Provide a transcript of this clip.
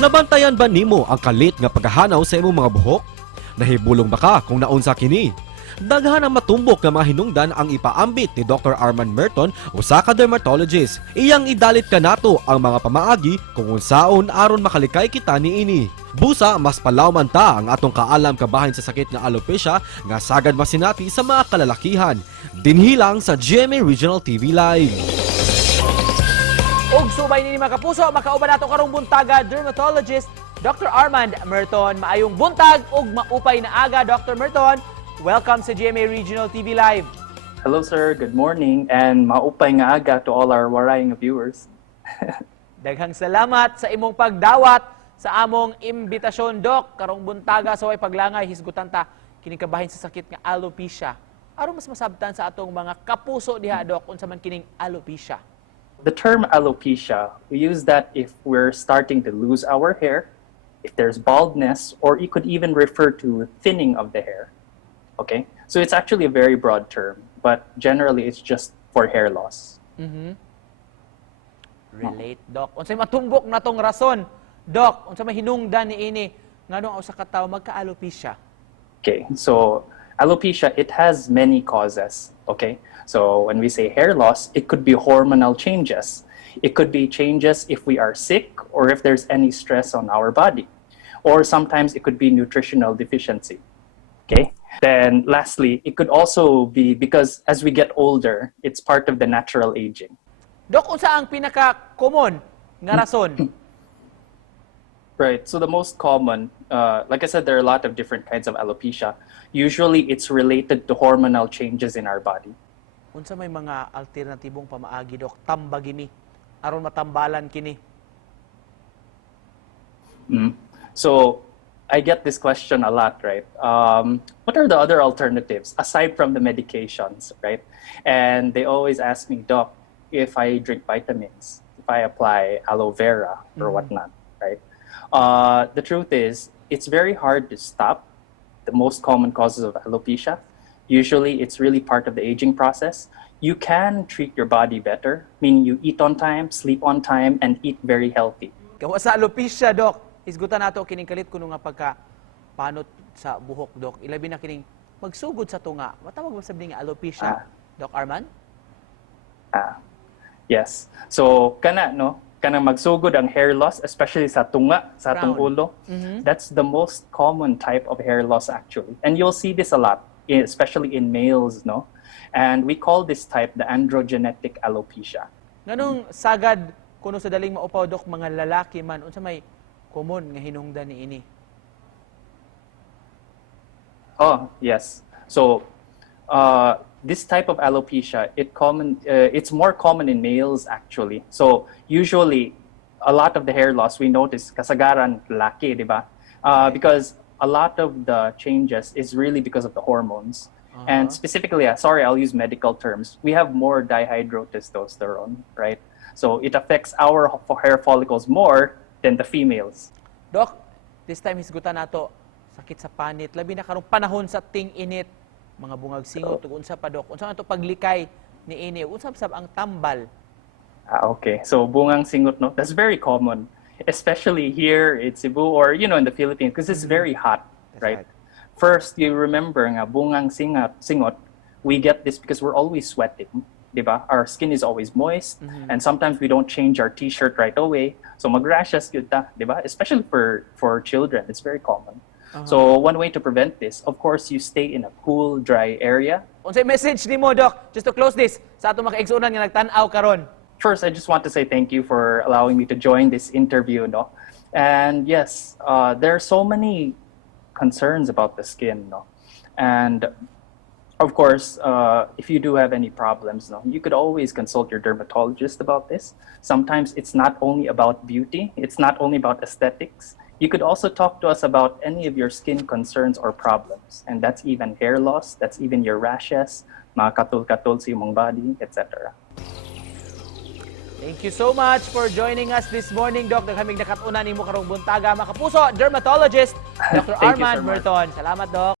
Nabantayan ba nimo ang kalit nga paghahanaw sa imong mga buhok? Nahibulong ba ka kung naunsa kini? Daghan ang matumbok nga mga hinungdan ang ipaambit ni Dr. Armand Merton, usa ka dermatologist. Iyang idalit kanato ang mga pamaagi kung unsaon aron makalikay kita niini. Busa mas palawman ta ang atong kaalam kabahin sa sakit nga alopecia nga sagad masinati sa mga kalalakihan. Dinhilang sa GMA Regional TV Live. Og subay nini mga kapuso, makauban nato karong buntaga dermatologist Dr. Armand Merton. Maayong buntag ug maupay na aga Dr. Merton. Welcome sa GMA Regional TV Live. Hello sir, good morning and maupay nga aga to all our warayang viewers. Daghang salamat sa imong pagdawat sa among imbitasyon Doc. Karong buntaga sa way paglangay hisgutan ta kining kabahin sa sakit nga alopecia. Aron mas masabtan sa atong mga kapuso diha Doc unsa man kining alopecia. The term alopecia, we use that if we're starting to lose our hair, if there's baldness, or you could even refer to thinning of the hair. Okay, so it's actually a very broad term, but generally it's just for hair loss. Relate, Doc. Unsay matumbok na tong rason, Doc? Unsa may hinungdan niini nganong usa ka tawo magka-alopecia? Okay, so alopecia, it has many causes. Okay, so when we say hair loss, it could be hormonal changes. It could be changes if we are sick or if there's any stress on our body, or sometimes it could be nutritional deficiency. Okay. Then lastly, it could also be because as we get older, it's part of the natural aging. Doc, unsa ang pinaka-common nga rason? Right. So the most common, like I said, there are a lot of different kinds of alopecia. Usually it's related to hormonal changes in our body. Unsa may mga alternatibong pamaagi, Doc? Tambagimi aron matambalan kini. So I get this question a lot, right? What are the other alternatives aside from the medications, right? And they always ask me, Doc, if I drink vitamins, if I apply aloe vera or whatnot, right? The truth is, it's very hard to stop the most common causes of alopecia. Usually, it's really part of the aging process. You can treat your body better, meaning you eat on time, sleep on time, and eat very healthy. Kawa sa alopecia, Doc. Isgutan nato kining kalit kuno nga pagka-panot sa buhok, Doc. Ilabi na kining magsugod sa tunga. Matawag ba sabi nga alopecia, Doc Armand? Yes. So, kanang magsugod ang hair loss, especially sa tunga, sa atong ulo. That's the most common type of hair loss actually. And you'll see this a lot, especially in males, no? And we call this type the androgenetic alopecia. Nganong sagad kuno sa daling maupaw, Doc, mga lalaki man unsa may common nga hinungdan niini? Oh, yes. So, this type of alopecia, it's more common in males actually. So, usually, a lot of the hair loss we notice kasagaran laki, di ba? Because a lot of the changes is really because of the hormones. And specifically, sorry, I'll use medical terms. We have more dihydrotestosterone, right? So, it affects our hair follicles more than the females. Doc, this time hisgutan nato sakit sa panit, labi na karong panahon sa ting-init, mga bungag singot ug unsa pa, Doc? Unsa man to paglikay niini? Unsa sab ang tambal? Okay. So bungang singot, no? That's very common, especially here in Cebu or in the Philippines because it's very hot, right? First, you remember nga bungang singot, we get this because we're always sweating. Diba? Our skin is always moist, and sometimes we don't change our t-shirt right away. So mag-rashes yun ta, diba? Especially for children, it's very common. So one way to prevent this, of course, you stay in a cool, dry area. Unsay message nimo, Doc? Just to close this, sa ato mga igsunan nga nagtan-aw karon. First, I just want to say thank you for allowing me to join this interview, no? And yes, there are so many concerns about the skin, no? And of course, if you do have any problems, no, you could always consult your dermatologist about this. Sometimes it's not only about beauty, it's not only about aesthetics. You could also talk to us about any of your skin concerns or problems. And that's even hair loss, that's even your rashes, mga katul-katul sa imong body, etc. Thank you so much for joining us this morning, Doc. Naghamig nakatuna nimo karong buntaga, mga kapuso, dermatologist, Dr. Armand Merton. Salamat, Doc.